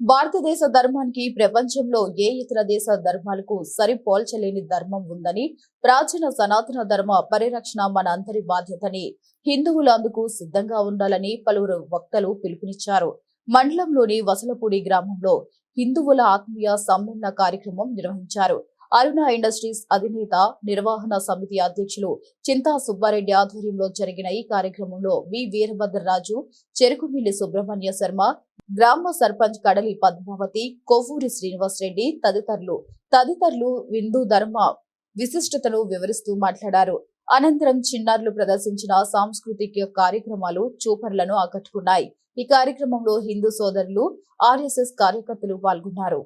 భారతదేశ ధర్మానికి ప్రపంచంలో ఏ ఇతర దేశ ధర్మాలకు సరిపోల్చలేని ధర్మం ఉందని, ప్రాచీన సనాతన ధర్మ పరిరక్షణ మన అందరి బాధ్యతని, హిందువులు అందుకు సిద్ధంగా ఉండాలని పలువురు వక్తలు పిలుపునిచ్చారు. మండలంలోని వసలపూడి గ్రామంలో హిందువుల ఆత్మీయ సమ్మేళన కార్యక్రమం నిర్వహించారు. అరుణ ఇండస్ట్రీస్ అధినేత నిర్వహణ సమితి అధ్యక్షులు చింతా సుబ్బారెడ్డి ఆధ్వర్యంలో జరిగిన ఈ కార్యక్రమంలో వి వీరభద్రరాజు, చెరుకుమిల్లి సుబ్రహ్మణ్య శర్మ, గ్రామ సర్పంచ్ కడలి పద్మావతి, కొవ్వూరి శ్రీనివాసరెడ్డి తదితరులు హిందూ ధర్మ విశిష్టతను వివరిస్తూ మాట్లాడారు. అనంతరం చిన్నారులు ప్రదర్శించిన సాంస్కృతిక కార్యక్రమాలు చూపరులను ఆకట్టుకున్నాయి. ఈ కార్యక్రమంలో హిందూ సోదరులు, ఆర్ఎస్ఎస్ కార్యకర్తలు పాల్గొన్నారు.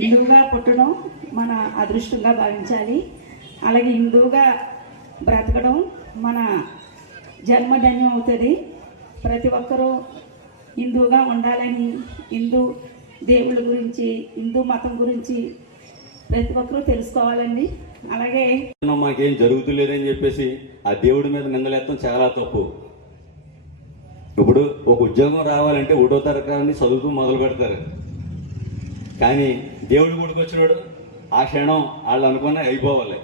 హిందువుగా పుట్టడం మన అదృష్టంగా భావించాలి. అలాగే హిందువుగా బ్రతకడం మన జన్మధన్యం అవుతుంది. ప్రతి ఒక్కరూ హిందువుగా ఉండాలని, హిందూ దేవుళ్ళ గురించి, హిందూ మతం గురించి ప్రతి ఒక్కరూ తెలుసుకోవాలండి. అలాగే మాకేం జరుగుతులేదని చెప్పేసి ఆ దేవుడి మీద నిందలేస్తాం చాలా తప్పు. ఇప్పుడు ఒక ఉద్యోగం రావాలంటే 1వ తరగతి చదువుతూ మొదలు పెడతారు. కానీ దేవుడి గుడికి వచ్చినాడు ఆ క్షణం వాళ్ళు అనుకున్న అయిపోవాలి.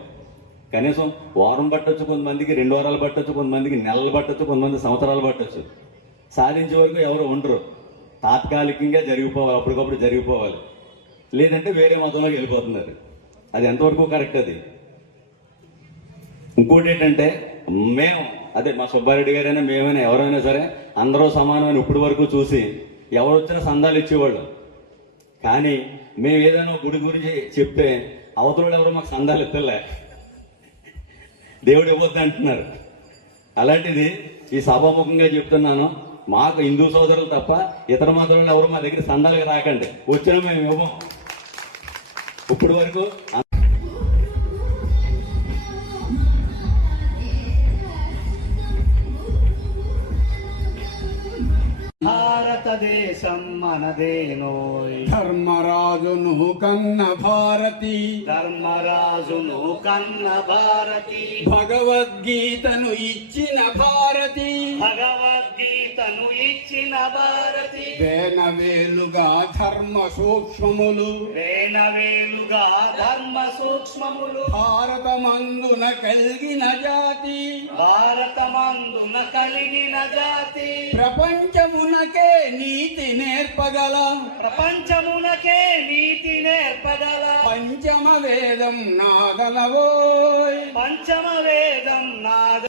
కనీసం వారం పట్టొచ్చు, కొంతమందికి 2 వారాలు పట్టొచ్చు, కొంతమందికి నెలలు పట్టొచ్చు, కొంతమంది సంవత్సరాలు పట్టొచ్చు. సాధించే వరకు ఎవరు ఉండరు. తాత్కాలికంగా జరిగిపోవాలి, అప్పటికప్పుడు జరిగిపోవాలి. లేదంటే వేరే మతంలోకి వెళ్ళిపోతున్నారు. అది ఎంతవరకు కరెక్ట్? అది ఇంకోటి ఏంటంటే, అదే మా సుబ్బారెడ్డి గారైనా మేమైనా ఎవరైనా సరే అందరూ సమానమైన ఇప్పటి వరకు చూసి ఎవరు వచ్చినా సందాలు ఇచ్చేవాళ్ళు. కానీ మేము ఏదైనా గుడి గురించి చెప్తే అవతల ఎవరో మాకు సందాలు ఎత్తలే, దేవుడు ఇవ్వద్దు అంటున్నారు. అలాంటిది ఈ సభాముఖంగా చెప్తున్నాను, మాకు హిందూ సోదరులు తప్ప ఇతర మతాలు ఎవరు మా దగ్గర సందాలకు రాకండి. వచ్చినా మేము ఇవ్వం. ఇప్పటి వరకు భారతదేశం మనదేనోయ్, ధర్మరాజును కన్న భారతి, ధర్మరాజును కన్న భారతి, భగవద్గీతను ఇచ్చిన భారతి, భగవద్గీతను ఇచ్చిన భారతి, వేనవేలుగా ధర్మ సూక్ష్మములు, వేనవేలుగా ధర్మ సూక్ష్మములు, భారతమందున కలిగిన జాతి, భారతమందున కలిగిన జాతి, ప్రపంచమునకే నీతి నేర్పగల, ప్రపంచమునకే నీతి నేర్పగల పంచమ వేదం నాదలవోయ్, పంచమ వేదం నాద